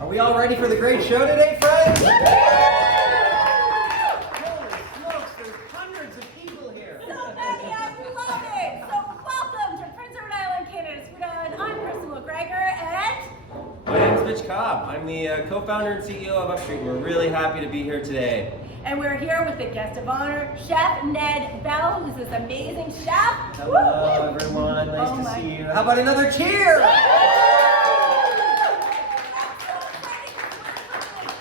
Are we all ready for the great show today, friends? Holy smokes, there's hundreds of people here. So many, I love it. So welcome to Prince Edward Island, Canada's Food Island. I'm Crystal McGregor, and My name's Mitch Cobb. I'm the co-founder and CEO of Upstreet. We're really happy to be here today. we're here with the guest of honor, Chef Ned Bell, who's this amazing chef. Hello, everyone. Nice to see you. How about another cheer?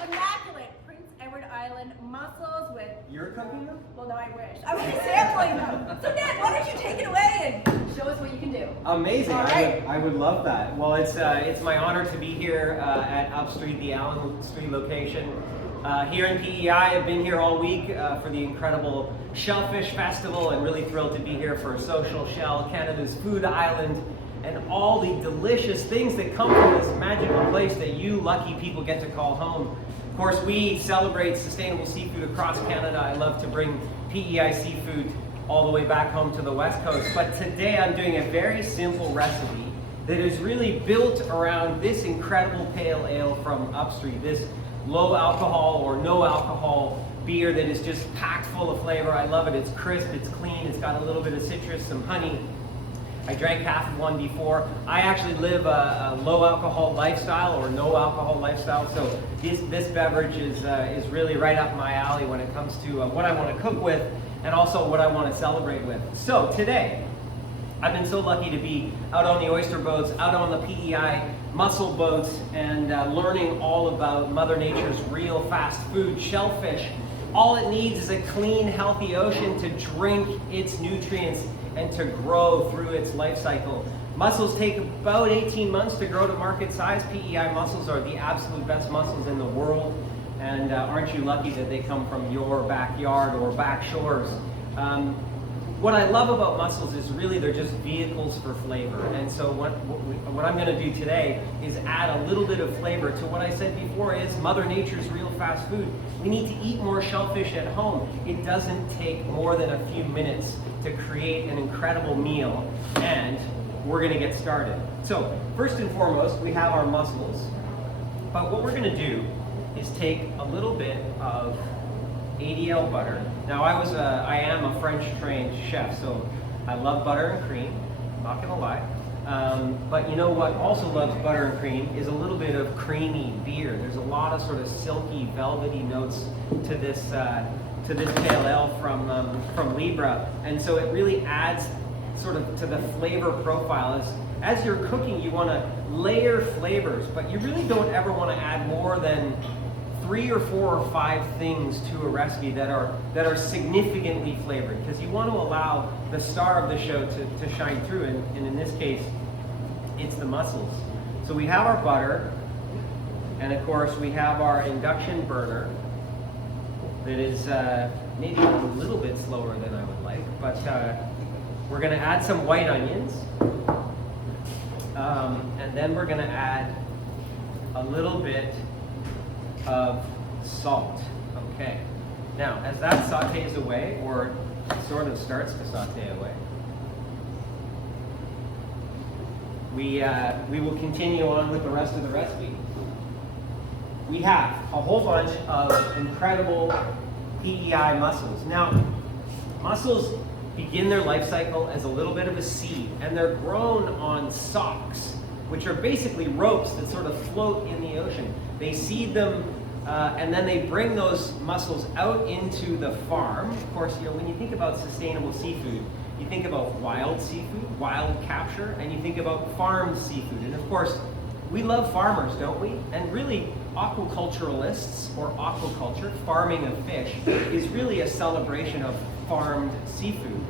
Immaculate Prince Edward Island mussels with... You're cooking them? Well, no, I wish. I would be sampling them. So Ned, why don't you take it away and show us what you can do? Amazing. All right. I would love that. Well, it's my honor to be here at Upstreet, the Allen Street location. Here in PEI, I've been here all week for the incredible Shellfish Festival, and really thrilled to be here for Social Shell, Canada's food island, and all the delicious things that come from this magical place that you lucky people get to call home. Of course, we celebrate sustainable seafood across Canada. I love to bring PEI seafood all the way back home to the West Coast. But today I'm doing a very simple recipe that is really built around this incredible pale ale from Upstreet, this low alcohol or no alcohol beer that is just packed full of flavor. I love it. It's crisp, it's clean, it's got a little bit of citrus, some honey. I drank half of one before. I actually live a low alcohol lifestyle or no alcohol lifestyle, so this beverage is really right up my alley when it comes to what I want to cook with and also what I want to celebrate with. So today, I've been so lucky to be out on the oyster boats, out on the PEI Mussel boats, and learning all about Mother Nature's real fast food, shellfish. All it needs is a clean, healthy ocean to drink its nutrients and to grow through its life cycle. Mussels take about 18 months to grow to market size. PEI mussels are the absolute best mussels in the world, and aren't you lucky that they come from your backyard or back shores? What I love about mussels is really they're just vehicles for flavor. And so what I'm going to do today is add a little bit of flavor to what I said before is Mother Nature's real fast food. We need to eat more shellfish at home. It doesn't take more than a few minutes to create an incredible meal, and we're going to get started. So first and foremost, we have our mussels. But what we're going to do is take a little bit of ADL butter. Now I am a French trained chef, so I love butter and cream, not gonna lie. But you know what also loves butter and cream is a little bit of creamy beer. There's a lot of sort of silky, velvety notes to this pale ale from Libra, and so it really adds sort of to the flavor profile. As you're cooking, you want to layer flavors, but you really don't ever want to add more than 3 or 4 or 5 things to a recipe that are significantly flavored, because you want to allow the star of the show to shine through, and in this case, it's the mussels. So we have our butter, and of course we have our induction burner that is maybe a little bit slower than I would like, but we're going to add some white onions, and then we're going to add a little bit of salt. Okay. Now, as that sautés away, or sort of starts to saute away, we will continue on with the rest of the recipe. We have a whole bunch of incredible PEI mussels. Now, mussels begin their life cycle as a little bit of a seed, and they're grown on stalks, which are basically ropes that sort of float in the ocean. They seed them, and then they bring those mussels out into the farm. Of course, you know, when you think about sustainable seafood, you think about wild seafood, wild capture, and you think about farmed seafood. And of course, we love farmers, don't we? And really, aquaculturalists, or aquaculture, farming of fish, is really a celebration of farmed seafood.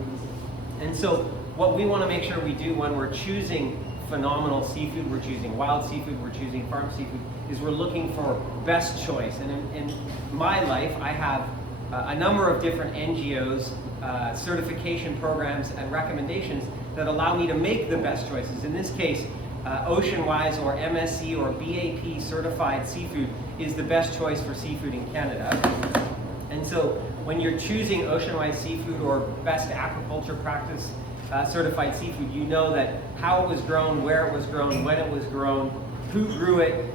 And so what we want to make sure we do when we're choosing phenomenal seafood, we're choosing wild seafood, we're choosing farm seafood, is we're looking for best choice. And in my life, I have a number of different NGOs, certification programs, and recommendations that allow me to make the best choices. In this case, Oceanwise or MSC or BAP certified seafood is the best choice for seafood in Canada. And so when you're choosing Oceanwise seafood or best aquaculture practice certified seafood, you know that how it was grown, where it was grown, when it was grown, who grew it,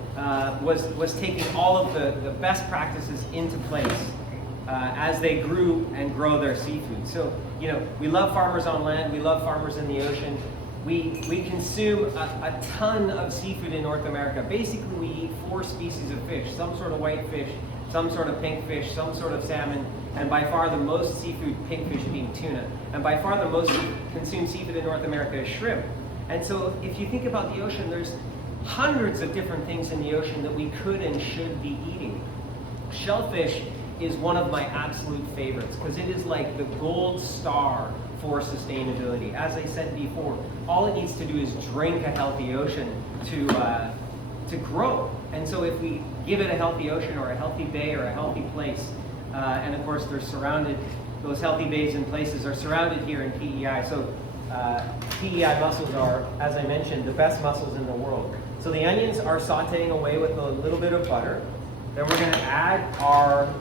was taking all of the best practices into place as they grew and grow their seafood. So, you know, we love farmers on land, we love farmers in the ocean. We consume a ton of seafood in North America. Basically, we eat 4 species of fish, some sort of white fish, some sort of pink fish, some sort of salmon, and by far the most seafood, pink fish being tuna. And by far the most consumed seafood in North America is shrimp. And so if you think about the ocean, there's hundreds of different things in the ocean that we could and should be eating. Shellfish is one of my absolute favorites because it is like the gold star for sustainability. As I said before, all it needs to do is drink a healthy ocean to grow. And so if we give it a healthy ocean or a healthy bay or a healthy place, and of course they're surrounded, those healthy bays and places are surrounded here in PEI. So PEI mussels are, as I mentioned, the best mussels in the world. So the onions are sauteing away with a little bit of butter. Then we're gonna add our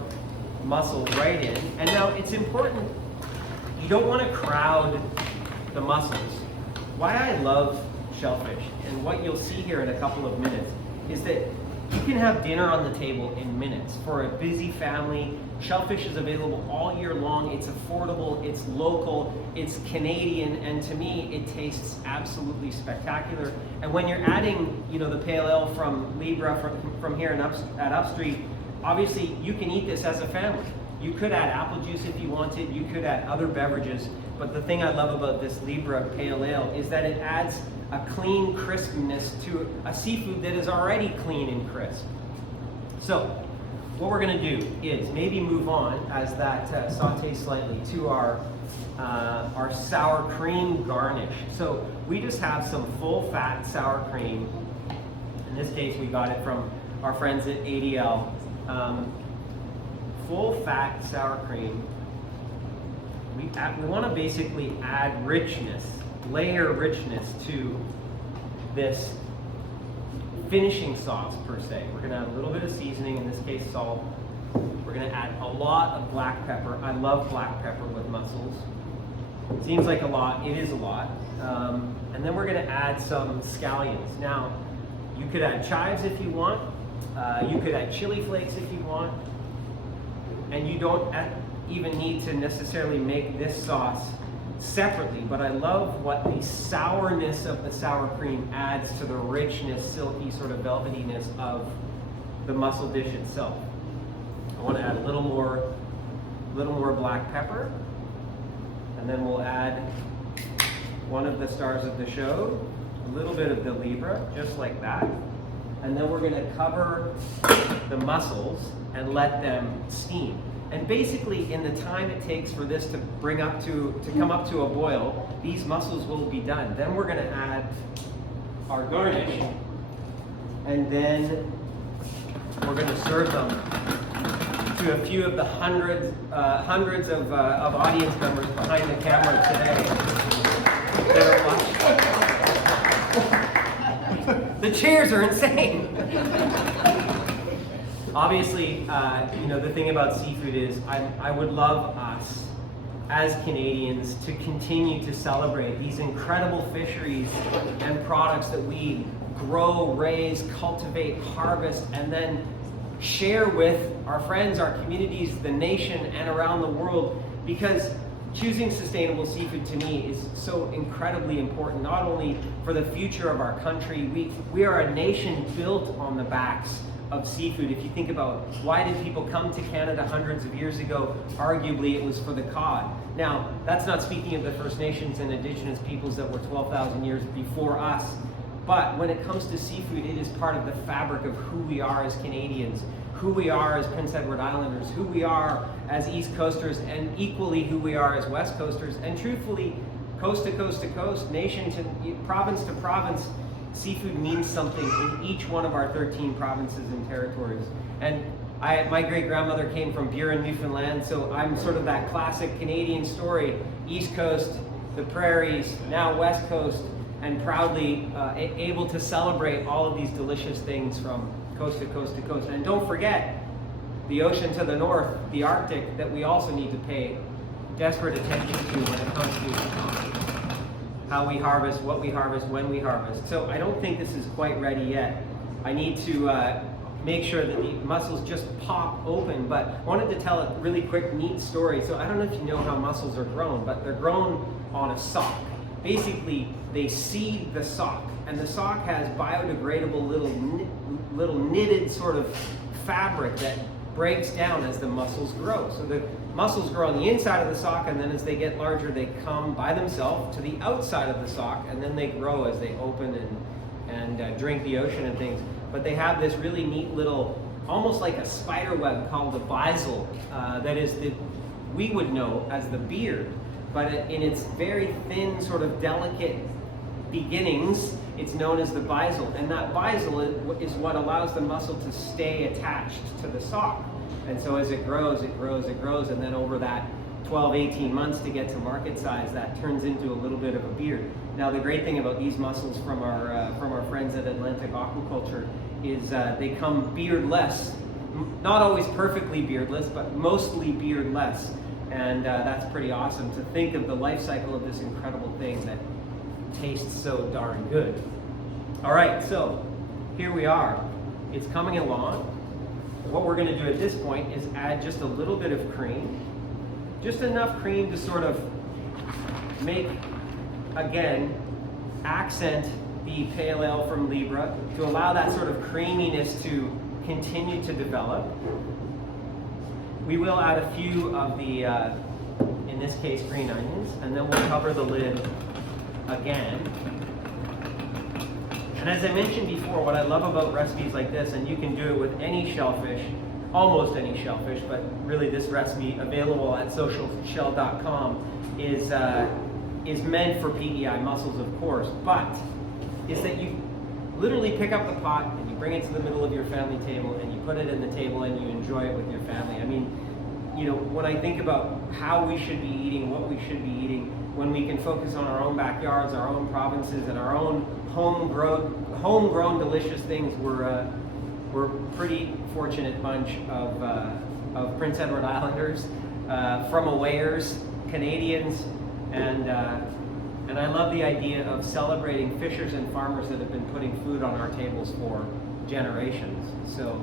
mussels right in. And now it's important, you don't want to crowd the mussels. Why I love shellfish, and what you'll see here in a couple of minutes, is that you can have dinner on the table in minutes. For a busy family, shellfish is available all year long. It's affordable, it's local, it's Canadian, and to me, it tastes absolutely spectacular. And when you're adding, you know, the pale ale from Libra from here at Upstreet, obviously, you can eat this as a family. You could add apple juice if you wanted, you could add other beverages, but the thing I love about this Libra Pale Ale is that it adds a clean crispness to a seafood that is already clean and crisp. So, what we're gonna do is maybe move on as that sautés slightly to our sour cream garnish. So, we just have some full fat sour cream. In this case, we got it from our friends at ADL. Full fat sour cream. We want to basically add richness, layer richness to this finishing sauce per se. We're going to add a little bit of seasoning, in this case salt. We're going to add a lot of black pepper. I love black pepper with mussels. It seems like a lot, it is a lot. And then we're going to add some scallions. Now, you could add chives if you want. You could add chili flakes if you want. And you don't even need to necessarily make this sauce separately, but I love what the sourness of the sour cream adds to the richness, silky sort of velvetyness of the mussel dish itself. I want to add a little more black pepper, and then we'll add one of the stars of the show, a little bit of the Libra, just like that. And then we're going to cover the mussels and let them steam. And basically, in the time it takes for this to come up to a boil, these mussels will be done. Then we're going to add our garnish, and then we're going to serve them to a few of the hundreds of audience members behind the camera today. The chairs are insane. Obviously, you know, the thing about seafood is I would love us as Canadians to continue to celebrate these incredible fisheries and products that we grow, raise, cultivate, harvest, and then share with our friends, our communities, the nation, and around the world, because choosing sustainable seafood to me is so incredibly important, not only for the future of our country. We are a nation built on the backs of seafood. If you think about why did people come to Canada hundreds of years ago, arguably it was for the cod. Now, that's not speaking of the First Nations and Indigenous peoples that were 12,000 years before us, but when it comes to seafood, it is part of the fabric of who we are as Canadians, who we are as Prince Edward Islanders, who we are as East Coasters, and equally who we are as West Coasters, and truthfully, coast to coast to coast, nation to province, seafood means something in each one of our 13 provinces and territories. And my great-grandmother came from Buren, Newfoundland, so I'm sort of that classic Canadian story, East Coast, the prairies, now West Coast, and proudly able to celebrate all of these delicious things from coast to coast to coast. And don't forget the ocean to the north, the Arctic, that we also need to pay desperate attention to when it comes to how we harvest, what we harvest, when we harvest. So I don't think this is quite ready yet. I need to make sure that the mussels just pop open. But I wanted to tell a really quick, neat story. So I don't know if you know how mussels are grown, but they're grown on a sock. Basically, they seed the sock, and the sock has biodegradable little knitted sort of fabric that breaks down as the mussels grow. So the mussels grow on the inside of the sock, and then as they get larger, they come by themselves to the outside of the sock, and then they grow as they open and drink the ocean and things. But they have this really neat little, almost like a spider web called the bisel, that is we would know as the beard, but in its very thin, sort of delicate beginnings, it's known as the bisel. And that bisel is what allows the mussel to stay attached to the sock. And so as it grows, it grows, it grows, and then over that 12, 18 months to get to market size, that turns into a little bit of a beard. Now the great thing about these mussels from our friends at Atlantic Aquaculture is they come beardless, not always perfectly beardless, but mostly beardless. And that's pretty awesome to think of the life cycle of this incredible thing that tastes so darn good. All right, so here we are. It's coming along. What we're going to do at this point is add just a little bit of cream. Just enough cream to sort of make, again, accent the pale ale from Libra, to allow that sort of creaminess to continue to develop. We will add a few of the, in this case, green onions, and then we'll cover the lid again. And as I mentioned before, what I love about recipes like this, and you can do it with any shellfish, almost any shellfish, but really this recipe available at socialshell.com is meant for PEI mussels, of course, but is that you literally pick up the pot and you bring it to the middle of your family table and you put it in the table and you enjoy it with your family. I mean, you know, when I think about how we should be eating, what we should be eating, when we can focus on our own backyards, our own provinces, and our own homegrown delicious things, we're a pretty fortunate bunch of Prince Edward Islanders, from awayers, Canadians, and I love the idea of celebrating fishers and farmers that have been putting food on our tables for generations. So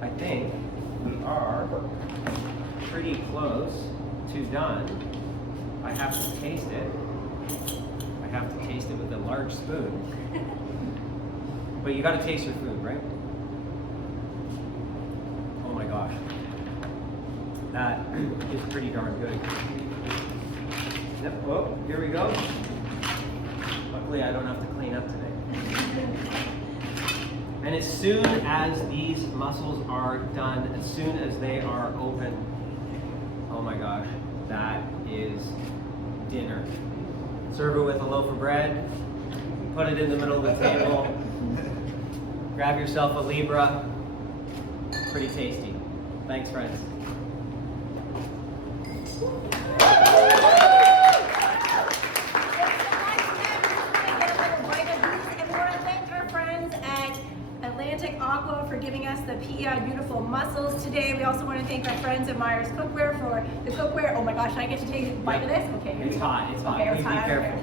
I think we are pretty close to done. I have to taste it. I have to taste it with a large spoon. But you got to taste your food, right? Oh my gosh. That is pretty darn good. Yep. Oh, here we go. Luckily, I don't have to clean up today. And as soon as these mussels are done, as soon as they are open, oh my gosh, that is dinner. Serve it with a loaf of bread, put it in the middle of the table, grab yourself a Libra. Pretty tasty. Thanks, friends. Atlantic Aqua for giving us the PEI beautiful mussels today. We also want to thank our friends at Meyer's Cookware for the cookware. Oh my gosh, I get to take a bite of this? Okay. It's hot, it's hot. Okay, Please be careful.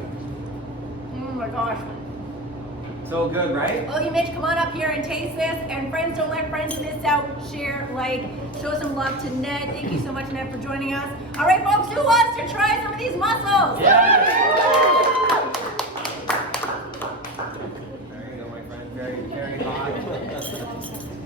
Oh my gosh. So good, right? Well, you Mitch, come on up here and taste this. And friends, don't let friends miss out. Share, like, show some love to Ned. Thank you so much, Ned, for joining us. All right, folks, who wants to try some of these mussels? Yes.